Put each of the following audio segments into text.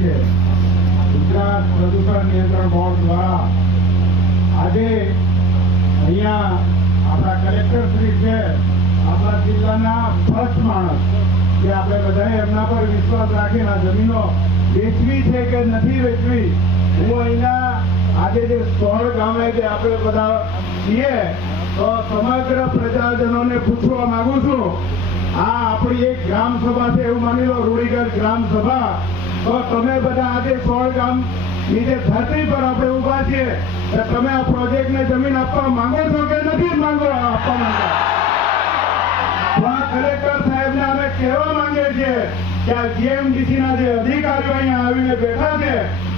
છે. ગુજરાત પ્રદૂષણ નિયંત્રણ બોર્ડ દ્વારા આજે અહીંયા આપણા કલેક્ટર શ્રી છે, આપણા જિલ્લાના ફર્સ્ટ માણસ કે આપણે બધાએ એમના પર વિશ્વાસ રાખીને આ જમીનો વેચવી છે કે નથી વેચવી, હું અહીંના આજે જે સોળ ગામે જે આપણે બધા છીએ, તો સમગ્ર પ્રજાજનોને પૂછવા માંગુ છું, આ આપણી એક ગ્રામ સભા છે, એવું માની લો રૂડીગઢ ગ્રામ સભા તો તમે બધા આજે સોળ ગામની જે ધરતી પર આપણે ઊભા છીએ, તો તમે આ પ્રોજેક્ટને જમીન આપવા માંગો છો કે નથી માંગો? આપવા માંગો. કલેક્ટર સાહેબને અમે કહેવા માંગીએ છીએ કે આ જીએમડીસી ના જે અધિકારીઓ અહીંયા આવીને બેઠા છે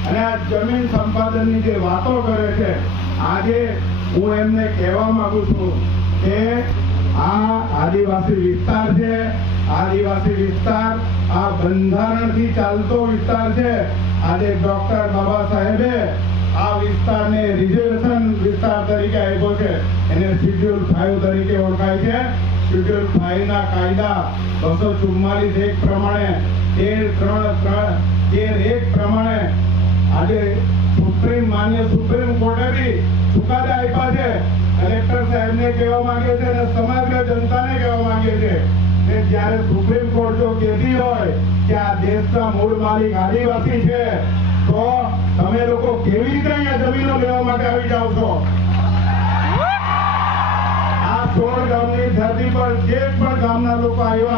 અને આ જમીન સંપાદનની જે વાતો કરે છે, આજે હું એમને કહેવા માંગુ છું કે આ આદિવાસી વિસ્તાર છે આદિવાસી વિસ્તાર, આ બંધારણથી ચાલતો વિસ્તાર છે. આજે ડોક્ટર બાબા સાહેબે આ વિસ્તારને રિઝર્વેશન વિસ્તાર તરીકે આપ્યો છે. એને શિડ્યુલ ફાઈવ તરીકે ઓળખાય છે. શિડ્યુલ ફાઈવ ના કાયદા બસો ચુમ્માલીસ એક પ્રમાણે, તેર ત્રણ ત્રણ, તેર એક પ્રમાણે આજે સુપ્રીમ, માન્ય સુપ્રીમ કોર્ટે બી ચુકાદા આપ્યા છે. કલેક્ટર સાહેબને કહેવા માંગે છે અને સમગ્ર જનતાને કહેવા માંગે છે. કે જ્યારે સુપ્રીમ કોર્ટ જો કહેતી હોય કે આ દેશના મૂળ માલિક આદિવાસી છે, તો તમે લોકો કેવી રીતે અહીંયા જમીનો લેવા માટે આવી જાઓ છો?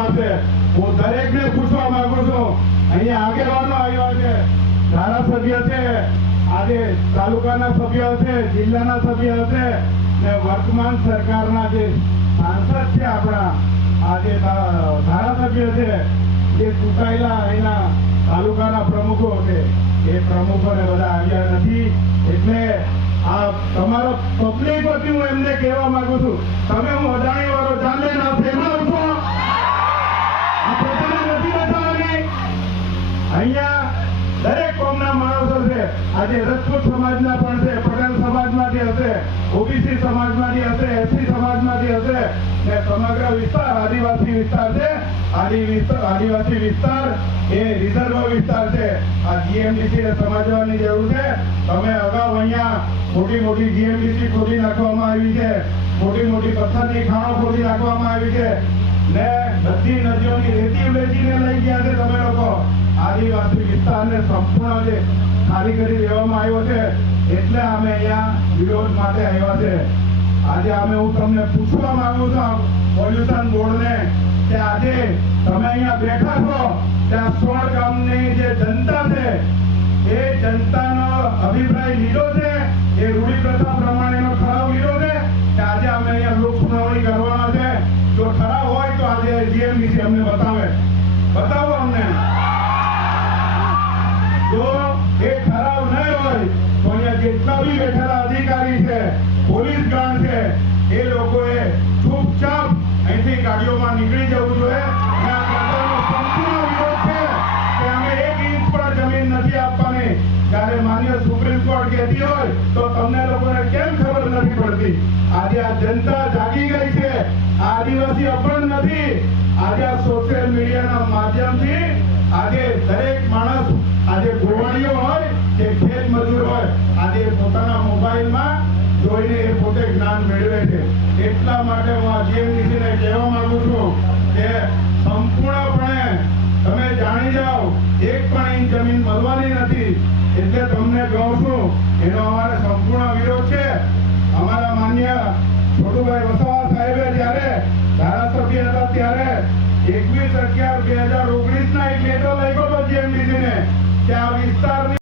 હશે, હું દરેકને છું છે, ધારાસભ્ય છે, આજે સભ્ય હશે, જિલ્લાના સભ્ય હશે, ને વર્તમાન સરકારના જે સાંસદ છે આપણા આજે ધા- ધારાસભ્ય છે જે ચૂંટાયેલા અહીંના તાલુકાના પ્રમુખો છે. એ પ્રમુખોને બધા આવ્યા નથી. એટલે આ તમારો પબ્લિક વતી હું એમને કહેવા માંગુ છું, તમે હું અદાણી વાળો ચાલે ના નથી બતાવવાની. અહીંયા દરેક કોમના માણસો છે. આજે રજપૂત સમાજના પણ છે. ઓબીસી સમાજમાંથી હશે એસસી સમાજમાંથી હશે, ને સમગ્ર વિસ્તાર આદિવાસી વિસ્તાર છે. આદિવાસી વિસ્તાર એ રિઝર્વ વિસ્તાર છે. આ જીએમડીસી સમજવાની જરૂર છે. તમે અગાઉ અહીંયા મોટી મોટી જીએમડીસી ખોદી નાખવામાં આવી છે. મોટી મોટી પથ્થરની ખાણો ખોદી નાખવામાં આવી છે. ને બધી નદીઓની રેતી વેચીને લઈ ગયા છે તમે લોકો. આદિવાસી વિસ્તારને સંપૂર્ણ ખાલી કરી દેવામાં આવ્યો છે. એટલે અમે અહીંયા વિરોધ માટે આવ્યા છે. આજે અમે હું તમને પૂછવા માંગુ છું પોલ્યુશન બોર્ડને, કે આજે તમે અહીંયા બેઠા છો, ત્યાં સોળ ગામની જે જનતા છે, એ જનતાનો અભિપ્રાય લીધો છે? પોલીસ ગાર્ડ છે. એ લોકોએ ચૂપચાપ અહીંથી ગાડીઓમાં નીકળી જવું જોઈએ. સુપ્રીમ કોર્ટ કહેતી હોય તો તમને લોકોને કેમ ખબર નથી પડતી? આજે આ જનતા જ્ઞાન મેળવે છે. એટલા માટે હું આ જીએમડીસીને કહેવા માંગુ છું કે સંપૂર્ણપણે તમે જાણી જાઓ, એક પણ ઇંચ જમીન મળવાની નથી. એટલે તમને કહું છું, એનો અમારે સંપૂર્ણ વિરોધ છે. અમારા માન્ય છોટુભાઈ વસાવા સાહેબે જ્યારે ધારાસભ્ય હતા ત્યારે એકવીસ અગિયાર બે હજાર